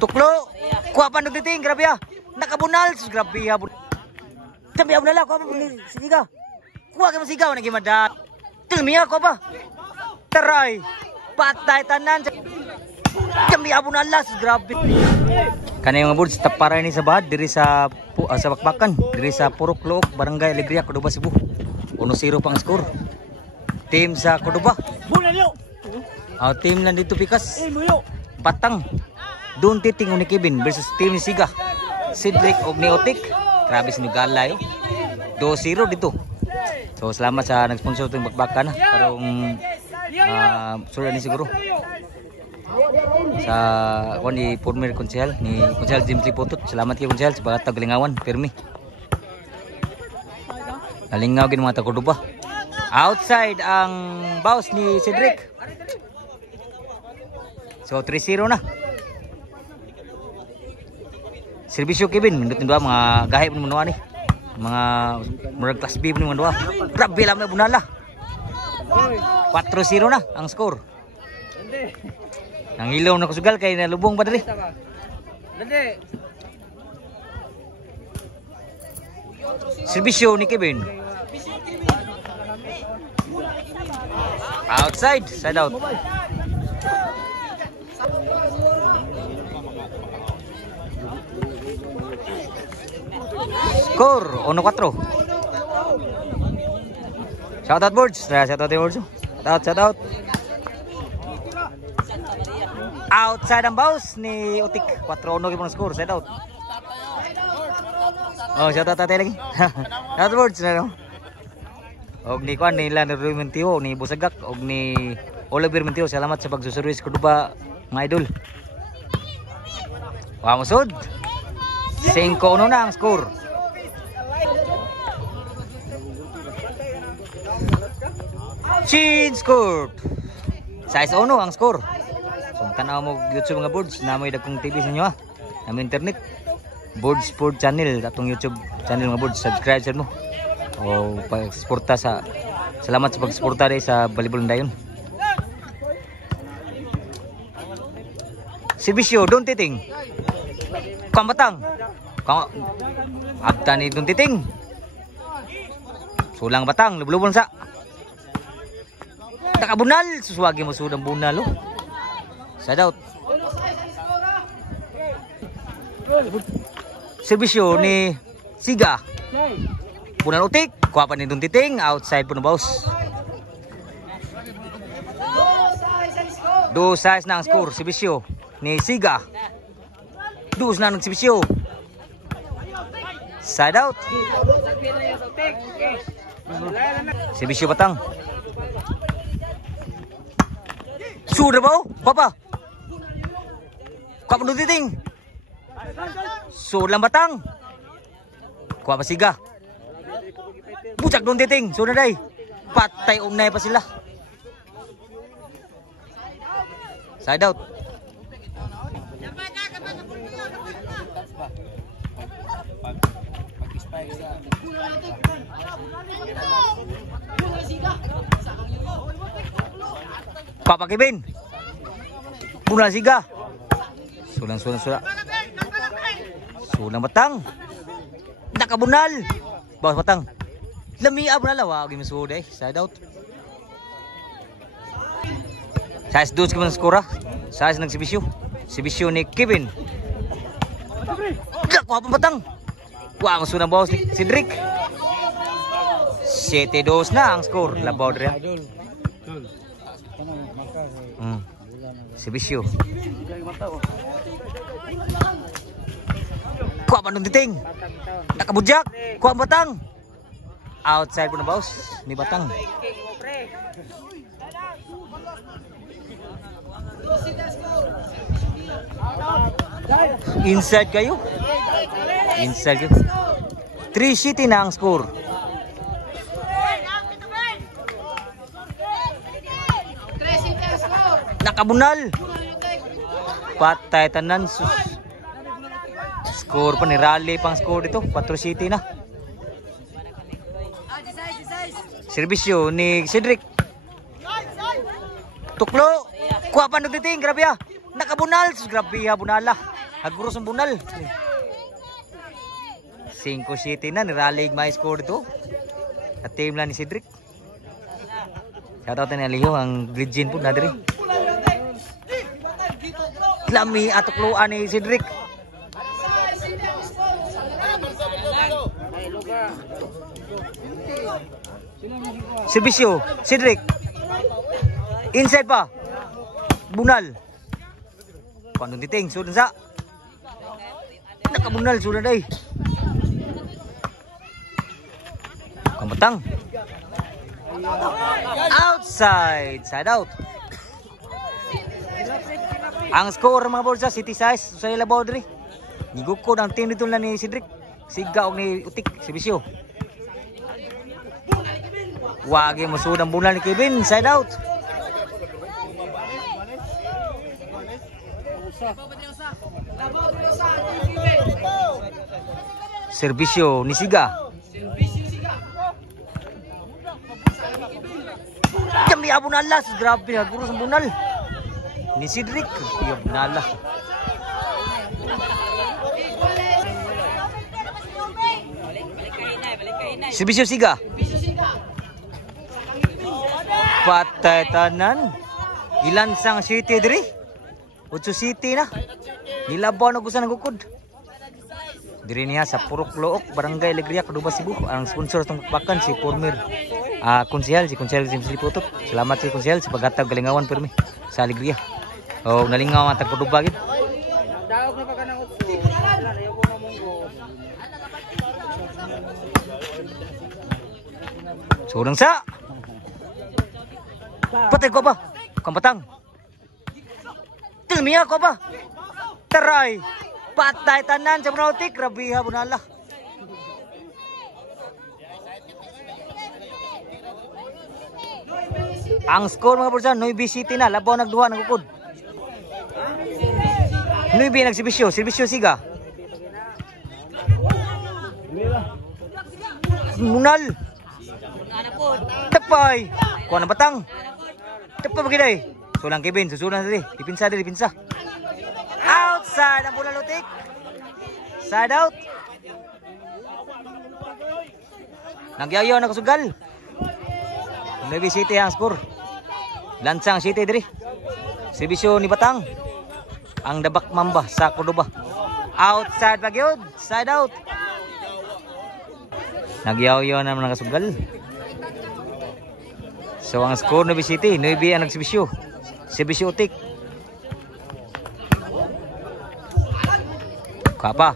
Tuklo. Kuha pa nagtiting, grabe ah. Nakabunal, grabe ah. Dami ako nala, kuha pa siga. Kuha ka masigaw, nagimada. Dami ako pa. Taray. Patay tanan. Dami ako nala, grabe. Kanay mga boards, taparay ni sa bahad, diri sa Bakbakan, diri sa Purok Look, Barangay Alegria, Cordoba, Cebu. 1-0 pang score. Team sa Cordoba. Team lang dito Pikas. Batang. Doon titing ni Kevin versus team ni Siga. Cedric og ni Otik. Grabe sinugala yo. 2-0 dito. So salamat sa nag-sponsor tong Bakbakan karong sura ni siguro. Sa kon ni former konsehal ni Konsehal Jim Tripotot. Salamat kay konsehal sa paghatag lingawan permi. Nalingaw gid mga Cordoba. Outside ang bounce ni Cedric. So 3-0 na. Serbisyo Kevin, nindot mga gahip ni Manua ni. Mga murag class B ni Manua. Grabe lang may bunala. 4-0 na ang score. Nang ilaw na kusugal kay nalubong pa diri. Serbisyo ni Kevin. Outside, side out. Score 1-4. Shout out boards. Shout out boards. Shout out. Outside ang bounce ni Utik. 4-1 yung score. Shout out. Oh, shout out tatay lagi. Shout out boards na no. Og ni kuan nila ni Roy Mentio, ni Busagak, og ni Oliver Mentio. Salamat sa pagsusurwis Cordoba mga idol. Wow, musod. 5-1 na ang score. Chin scored. 6-1 ang score. So tanaw mo YouTube mga boards, namoy dagkong TV sa inyo ha. Namoy internet. Boards Sport channel atong YouTube channel mga boards, subscribe sa mo. O pag-suporta sa salamat sa pag-suporta dai sa Volleyball Dayon. Serbisyo Don Titing. Kamatang. Abta ni Don Titing. Sulang batang, lubulubon sa. Nakabunal, suswagi mo sudang bunal oh. Side out. Serbisyo ni Siga. Bunal Utik, kuha pa ni Don Titing, outside po na boss. 2-6 na ang score, serbisyo ni Siga. 2 na ang serbisyo. Side out. Serbisyo batang. Sudah bau, papa. Kuha pa Don Titing. Sulang batang. Kuha pa Siga. Bucak Don Titing, sudah day. Patay umnay pa sila. Side out. Papa Kevin. Bunal Siga. Sulang. Sulang batang. Nakabunal. Bawas batang. Lami abunal lawa gi masuod eh. Side out. Size 2 keman skora. Size ng Serbisyo. Serbisyo ni Kevin. Kuha pa batang. Wah, masunang bawas ni Cedric. 7-2 na ang score. Labaw diri. Serbisyo. Kuha pa Don Titing. Nakabudyak. Kuha batang. Outside po na bawas ni batang. Inside kayo. Inside kayo. 3-0 na ang score. Nakabunal. Patay tanan. Score pa ni Raleigh pang score dito. 4-0 na. Serbisyo ni Cedric. Tuklo. Kuha pa Don Titing. Grabe ah. Nakabunal. Grabe ah. Bunala. Haguros ang bunal. 5-7 na, niralig may score dito. At team lang ni Cedric. Shoutout na ni Aliho, ang Gridgin po na diri. Lami atukluan ni Cedric. Serbisyo, Cedric. Inside pa. Bunal. Kuan titing, sudan sa. Nakabunal sudan ay. Kamatang. Outside, side out. Ang score mga Borja, City size sa ilabaw diri. Gigukod ang team dito lang ni Cedric. Siga og ni Utik, Serbisyo. Wagi mo sud ang bunal ni Kevin, side out. Serbisyo ni Siga. Kami abon alas, grabe na guro sa bunal. Ni Cedric, iyo nala. Serbisyo Siga. Patay tanan. Ilansang City diri. 8 City na. Nilabaw na gusto ng gukod. Diri niya sa Purok Look, Barangay Alegria, Cordova, Cebu. Ang sponsor itong bakbakan si Pormir Konsehal, si Konsehal Simsiliputot. Salamat si Konsehal sa paghatag galingawan permi sa Alegria. O nalingaw ang tag Cordova gid. Daog na pagka ng utso. Surang sa. Patay ko ba? Kampatang. Tilmiya ko ba? Taray. Patay tanan sa Nautic. Rabiha bunala. Ang score mga Borja, 9 City na. Labaw nagduha ng ukod. 9 nagsibisyo. Serbisyo Siga. Munal. Tapay. Kuha ng batang. Tapay magiday. Sulang Kevin. Susulan dali. Dipinsa dali. Dipinsa. Outside ang bola Lutik. Side out. Nagyayaw na kasugal. 9 City ang score. Lansang City diri. Serbisyo ni Batang. Ang Dabak Mamba sa Cordova. Outside pagyod. Side out. Nagyaw-yaw naman ang kasugal. So ang score 9 City. 9 ang nagserbisyo. Serbisyo Utik. Kapa.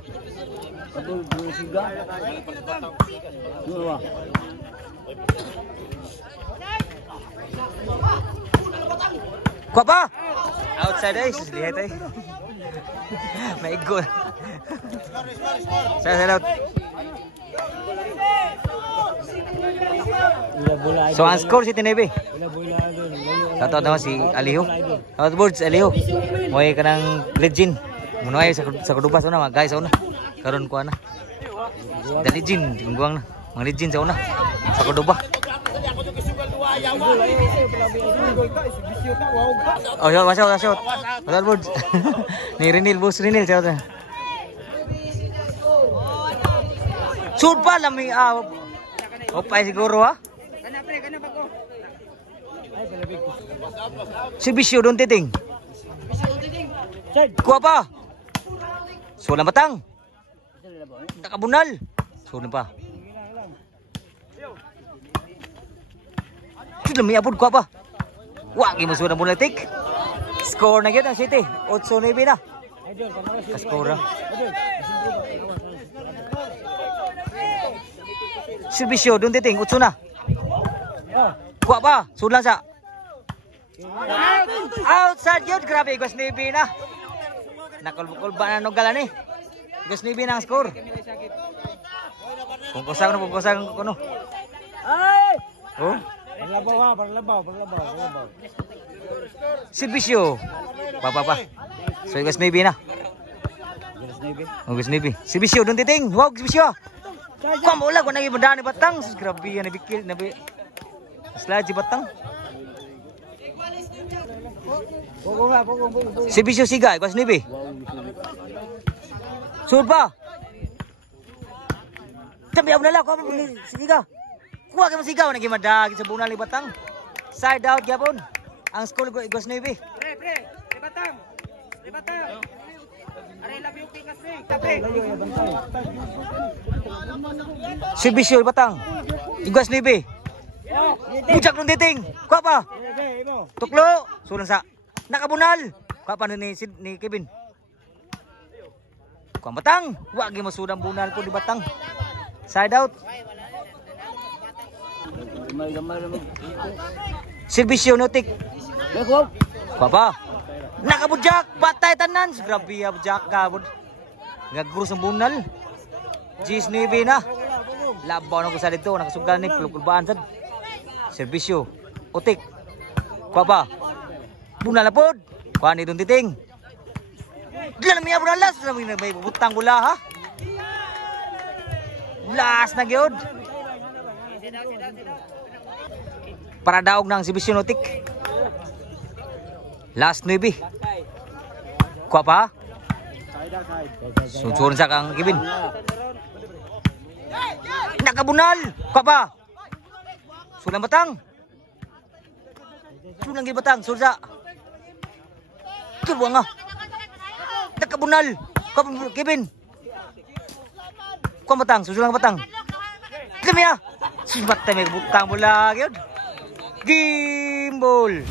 Kapa. Outside ay lihat ay. May goal. Saya out. So ang score si Tinebe. Tato naman si Aliho. Outboards Aliho. Moy kanang legend. Munoy sa Cordova sa una mga guys sa una. Karon ko na. Da legend tingguang na. Mga legend sa una. Sa Cordova. Oh, shot. Outboards. Ni Renil boss Renil shot. Sud pa lami opay siguro ha. Serbisyo don titing. Kuha pa. Sulang Batang. Nakabunal. Sulang pa. Sudah may apod kuha pa. Wagi mo sulang bunal tik. Score na gyud ang City. 8-9 na. Ka-score. Serbisyo don titing 8 na. Kuha pa. Sulang sa. Outside yun. Grabe. Igwas Navy na. Nakulba na nogala ni. Igwas Navy na ang score. Pungkusang ko. Ay! Oh? Parlabaw. Serbisyo. Pa. So Igwas Navy na. Igwas Navy. Serbisyo. Doon titing. Wow. Serbisyo. Kuha mo ulag. Kung nagibanda ni Batang. Grabe yan. Nabikil. Slide si Batang. Serbisyo Siga, Igwas Navy. Sud pa. Tambiyaw na lang. Kuha pa. Sige ka. Kuha ka masigaw. Nagimadag sa bunal ni Batang. Side out gyapon. Ang school Igos Navy. Pre. Batang. Aray love you kasi. Pre. Servisyo Batang. Igos Navy. Bujak nung dating. Kuha pa. Tuklo. Sulang sa. Nakabunal. Kuha pa ni Kevin. Kuha Batang. Wagi mo sudang bunal po di Batang. Side out. Servisyo Notik. Kuha pa. Nakabujak. Batay tanan. Grabe ya bujak ka. Nagkrus ang bunal. Gis Navy na. Labaw na ko sa dito. Nakasugan ni Pulkulbaan sad. Servisyo. Utik. Kuha pa. Bunal na pod. Kuha ni Don Titing. Dila na miya bunalas. May butang gula ha. Last na gyud. Para daog ng Servisyo Notik. Last 9. Kuha pa. Sunsun sa kang Kevin. Nakabunal. Kuha pa. Sulang Batang. Sulang gid Batang. Sursa. Kuha nga. Nakabunal. Kuha pa Kevin. Kuha Batang. Susulang Batang. Kami ah. Subat tayo may butang bola. Gimbal.